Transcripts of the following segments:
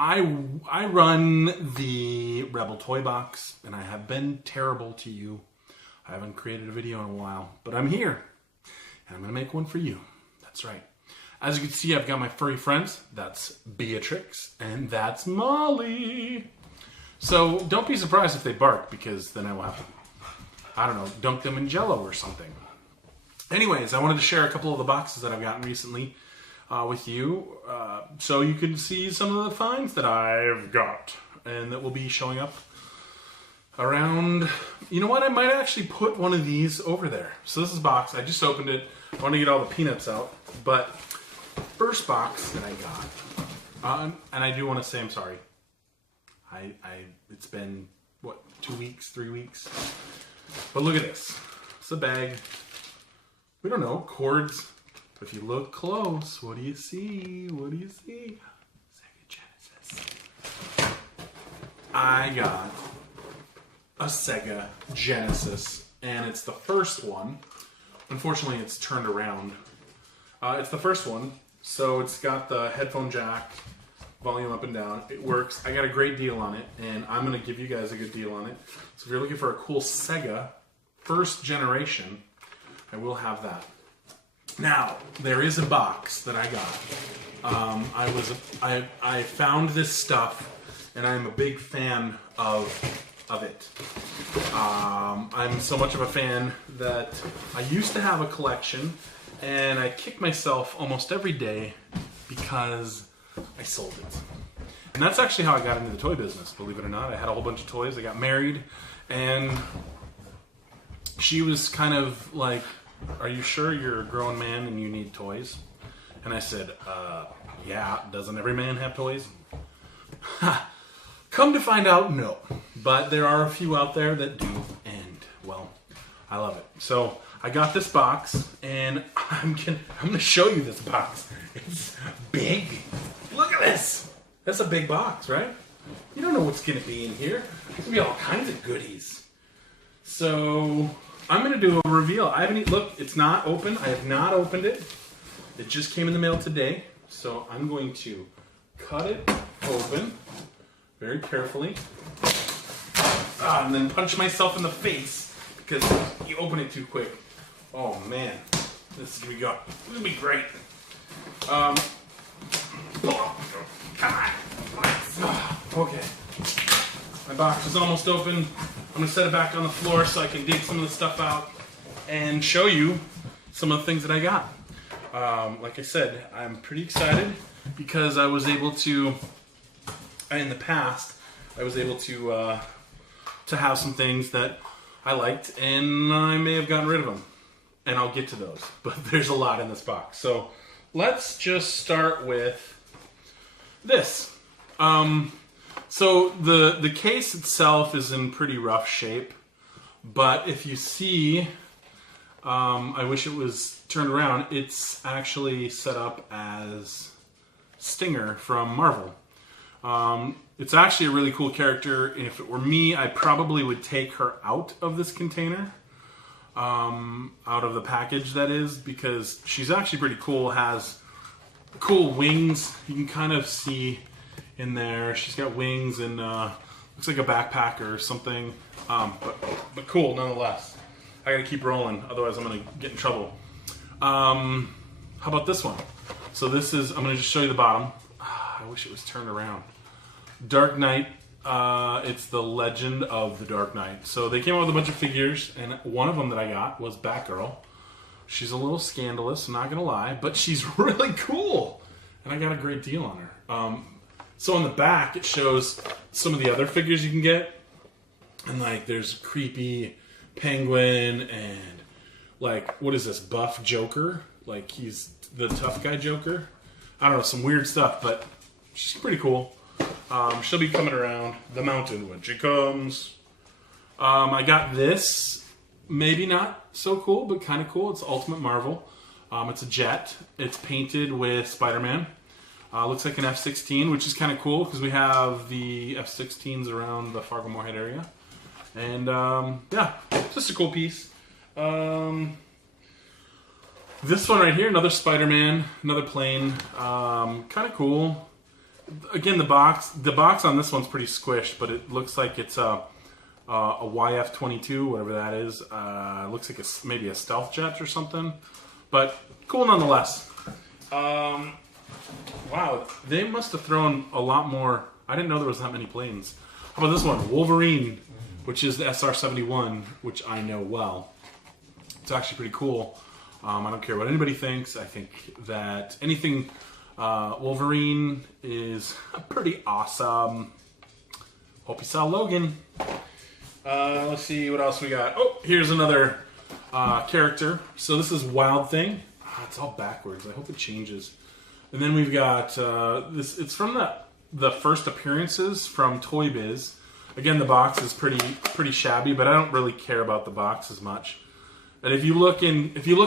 I run the Rebel Toy Box, and I have been terrible to you. I haven't created a video in a while, but I'm here, and I'm going to make one for you. That's right. As you can see, I've got my furry friends. That's Beatrix, and that's Molly. So don't be surprised if they bark, because then I will have to, I don't know, dunk them in Jell-O or something. Anyways, I wanted to share a couple of the boxes that I've gotten recently with you, so you can see some of the finds that I've got, and that will be showing up around. You know what? I might actually put one of these over there. So this is a box. I just opened it. I want to get all the peanuts out, but first box that I got, and I do want to say I'm sorry. It's been what, 2 weeks, 3 weeks, but look at this. It's a bag. We don't know, cords. But if you look close, what do you see? What do you see? Sega Genesis. I got a Sega Genesis, and it's the first one. Unfortunately, it's turned around. It's the first one, so it's got the headphone jack, volume up and down. It works. I got a great deal on it, and I'm going to give you guys a good deal on it. So if you're looking for a cool Sega first generation, I will have that. Now, there is a box that I got. I found this stuff, and I'm a big fan of it. I'm so much of a fan that I used to have a collection, and I kick myself almost every day because I sold it. And that's actually how I got into the toy business, believe it or not. I had a whole bunch of toys. I got married, and she was kind of like, "Are you sure you're a grown man and you need toys?" And I said, yeah, doesn't every man have toys? Come to find out, no. But there are a few out there that do, and, well, I love it. So I got this box, and I'm gonna show you this box. It's big. Look at this. That's a big box, right? You don't know what's gonna be in here. There's gonna be all kinds of goodies. So I'm going to do a reveal. I haven't, look, it's not open. I have not opened it. It just came in the mail today. So I'm going to cut it open very carefully. And then punch myself in the face because you open it too quick. Oh man, this is going to be great. Okay. My box is almost open. I'm going to set it back on the floor so I can dig some of the stuff out and show you some of the things that I got. Like I said, I'm pretty excited because I was able to, in the past, I was able to have some things that I liked, and I may have gotten rid of them. And I'll get to those. But there's a lot in this box. So let's just start with this. So the case itself is in pretty rough shape, but if you see, I wish it was turned around, it's actually set up as Stinger from Marvel. It's actually a really cool character, and if it were me, I probably would take her out of this container, out of the package that is, because she's actually pretty cool, has cool wings, you can kind of see in there. She's got wings and looks like a backpack or something, but cool nonetheless. I gotta keep rolling, otherwise I'm gonna get in trouble. How about this one? So this is, I'm gonna just show you the bottom. I wish it was turned around. Dark Knight, it's the Legend of the Dark Knight. So they came out with a bunch of figures, and one of them that I got was Batgirl. She's a little scandalous, I'm not gonna lie, but she's really cool, and I got a great deal on her. So on the back, it shows some of the other figures you can get. And like, there's creepy Penguin and like, what is this, buff Joker? Like, he's the tough guy Joker. I don't know, some weird stuff, but she's pretty cool. She'll be coming around the mountain when she comes. I got this, maybe not so cool, but kind of cool. It's Ultimate Marvel. It's a jet. It's painted with Spider-Man. Looks like an F-16, which is kind of cool because we have the F-16s around the Fargo-Moorhead area. And yeah, just a cool piece. This one right here, another Spider-Man, another plane. Kind of cool. again, the box on this one's pretty squished, but it looks like it's a YF-22, whatever that is. Looks like maybe a stealth jet or something, but cool nonetheless. Wow, they must have thrown a lot more. I didn't know there was that many planes. How about this one, Wolverine, which is the SR-71, which I know well. It's actually pretty cool. I don't care what anybody thinks. I think that anything Wolverine is pretty awesome. Hope you saw Logan. Let's see what else we got. Oh, here's another character. So this is Wild Thing. It's all backwards. I hope it changes. And then we've got this. It's from the first appearances from Toy Biz. Again, the box is pretty shabby, but I don't really care about the box as much. And if you look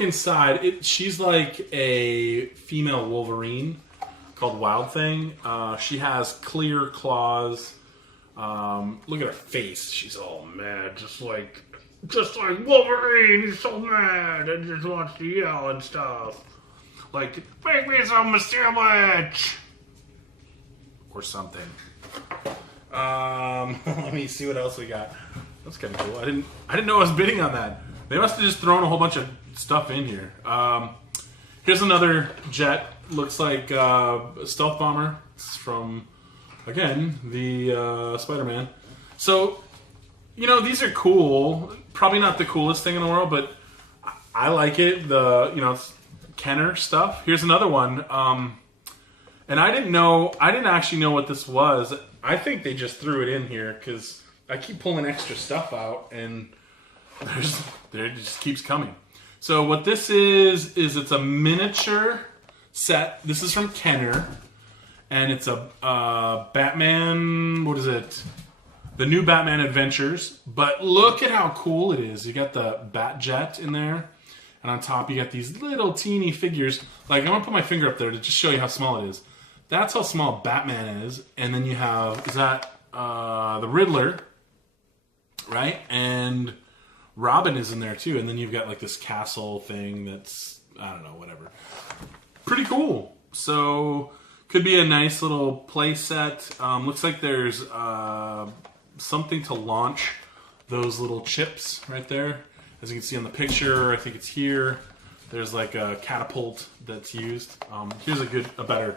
inside, she's like a female Wolverine called Wild Thing. She has clear claws. Look at her face. She's all mad, just like Wolverine. He's so mad and just wants to yell and stuff. Like, make me some sandwich! Or something. Let me see what else we got. That's kind of cool. I didn't know I was bidding on that. They must have just thrown a whole bunch of stuff in here. Here's another jet. Looks like a stealth bomber. It's from, again, the Spider-Man. So, these are cool. Probably not the coolest thing in the world, but I like it. It's Kenner stuff. Here's another one. And I didn't actually know what this was. I think they just threw it in here because I keep pulling extra stuff out and there it just keeps coming. So what this is it's a miniature set. This is from Kenner, and it's a Batman. What is it? The New Batman Adventures. But look at how cool it is. You got the Batjet in there, and on top you got these little teeny figures. Like, I'm gonna put my finger up there to just show you how small it is. That's how small Batman is, and then you have the Riddler, right? And Robin is in there too, and then you've got like this castle thing that's, I don't know, whatever. Pretty cool. So could be a nice little play set. Looks like there's something to launch those little chips right there. As you can see on the picture, I think it's here. There's like a catapult that's used. Here's a better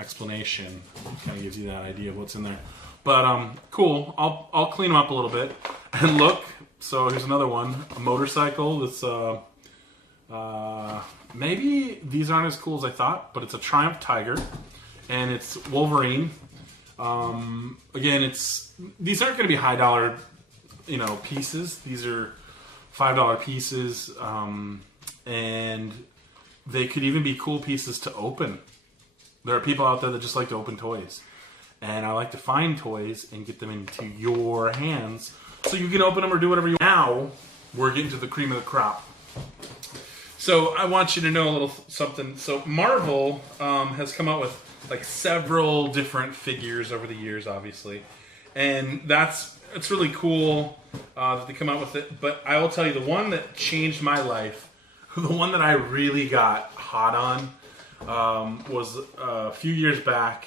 explanation. Kind of gives you that idea of what's in there. But cool. I'll clean them up a little bit. And look, so here's another one, a motorcycle. That's maybe these aren't as cool as I thought, but it's a Triumph Tiger, and it's Wolverine. Again, these aren't going to be high dollar, pieces. These are $5 pieces, and they could even be cool pieces to open. There are people out there that just like to open toys. And I like to find toys and get them into your hands so you can open them or do whatever you want. Now, we're getting to the cream of the crop. So I want you to know a little something. So Marvel has come out with like several different figures over the years, obviously. And it's really cool that they come out with it. But I will tell you, the one that changed my life, the one that I really got hot on, was a few years back.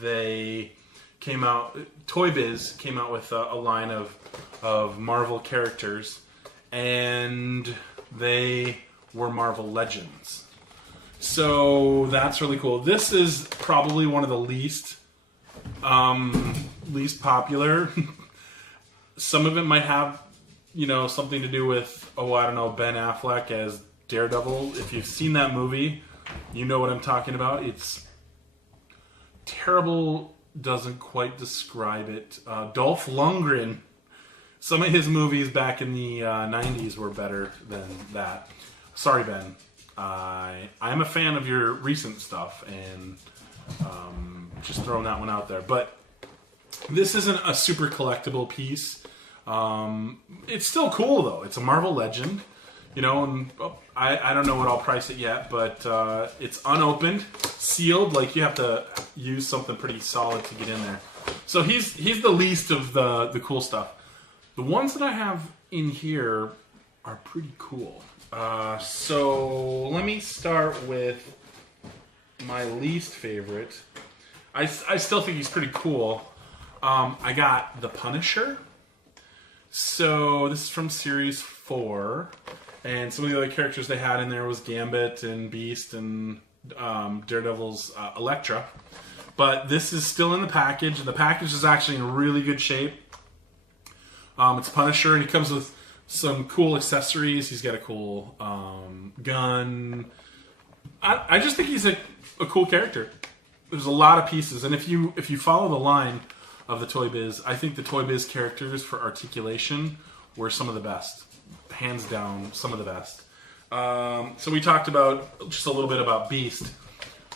They came out, Toy Biz came out with a line of Marvel characters, and they were Marvel Legends. So that's really cool. This is probably one of the least popular. Some of it might have, something to do with, Ben Affleck as Daredevil. If you've seen that movie, you know what I'm talking about. It's terrible, doesn't quite describe it. Dolph Lundgren, some of his movies back in the 90s were better than that. Sorry, Ben. I am a fan of your recent stuff, and just throwing that one out there. But this isn't a super collectible piece. It's still cool, though. It's a Marvel Legend. And I don't know what I'll price it yet, but it's unopened, sealed. Like, you have to use something pretty solid to get in there. So he's the least of the cool stuff. The ones that I have in here are pretty cool. So let me start with my least favorite. I still think he's pretty cool. I got the Punisher. So this is from Series 4. And some of the other characters they had in there was Gambit and Beast and Daredevil's Elektra. But this is still in the package. The package is actually in really good shape. It's Punisher, and he comes with some cool accessories. He's got a cool gun. I just think he's a cool character. There's a lot of pieces, and if you follow the line of the Toy Biz, I think the Toy Biz characters for articulation were some of the best, hands down, some of the best. So we talked about just a little bit about Beast.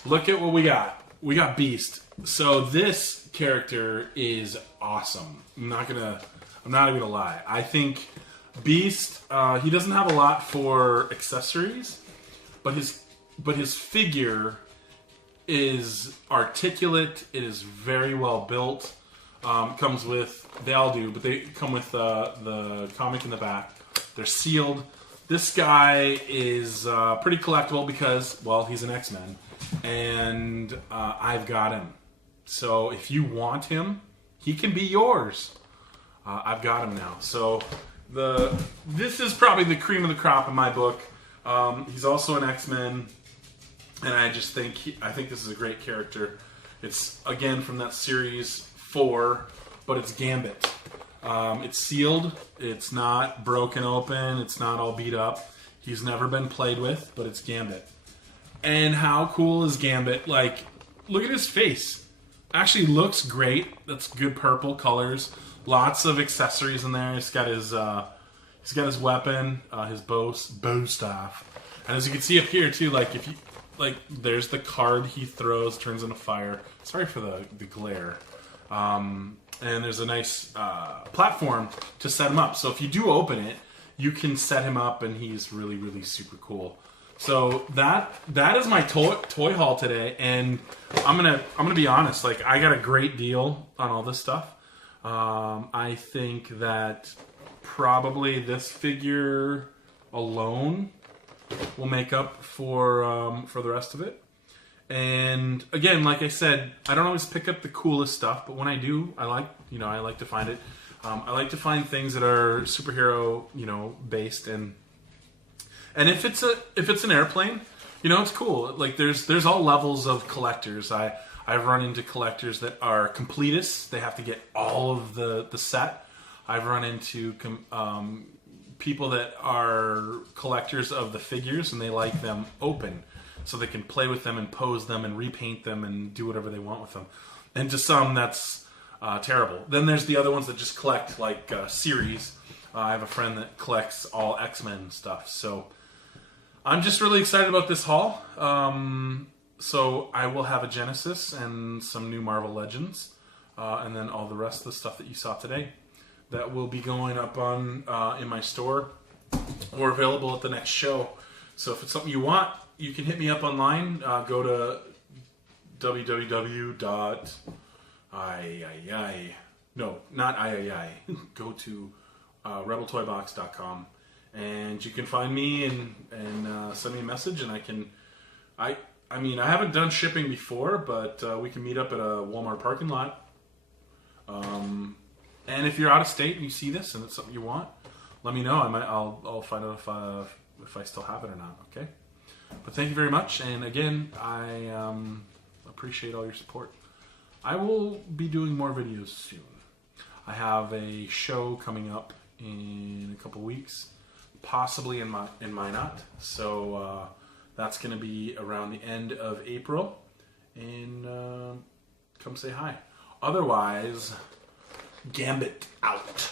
Look at what we got. We got Beast. So this character is awesome. I'm not even gonna lie. I think Beast. He doesn't have a lot for accessories, but his figure is articulate. It is very well built. Comes with, they all do, but they come with the comic in the back. They're sealed. This guy is pretty collectible because, well, he's an X-Men, and I've got him. So if you want him, he can be yours. I've got him now. So this is probably the cream of the crop in my book. He's also an X-Men, and I think this is a great character. It's again from that Series 4, but it's Gambit. It's sealed. It's not broken open. It's not all beat up. He's never been played with, but it's Gambit. And how cool is Gambit? Like, look at his face. Actually looks great. That's good purple colors. Lots of accessories in there. He's got his weapon, his bow staff. And as you can see up here too, there's the card he throws, turns into fire. Sorry for the glare. And there's a nice platform to set him up. So if you do open it, you can set him up, and he's really, really super cool. So that is my toy haul today, and I'm gonna be honest. Like, I got a great deal on all this stuff. I think that probably this figure alone will make up for the rest of it. And again, like I said, I don't always pick up the coolest stuff, but when I do, I like to find it. I like to find things that are superhero, based, and if it's an airplane, it's cool. Like there's all levels of collectors. I've run into collectors that are completists. They have to get all of the set. I've run into people that are collectors of the figures, and they like them open, so they can play with them and pose them and repaint them and do whatever they want with them. And to some, that's terrible. Then there's the other ones that just collect like series. I have a friend that collects all X-Men stuff. So I'm just really excited about this haul. So I will have a Genesis and some new Marvel Legends, and then all the rest of the stuff that you saw today that will be going up on in my store or available at the next show. So if it's something you want, you can hit me up online. Go to Go to rebeltoybox.com, and you can find me and send me a message, and I haven't done shipping before, but we can meet up at a Walmart parking lot. And if you're out of state and you see this and it's something you want, let me know. I'll find out if I still have it or not. Okay. But thank you very much, and again, I appreciate all your support. I will be doing more videos soon. I have a show coming up in a couple weeks, possibly in Minot. So that's going to be around the end of April, and come say hi. Otherwise, Gambit out.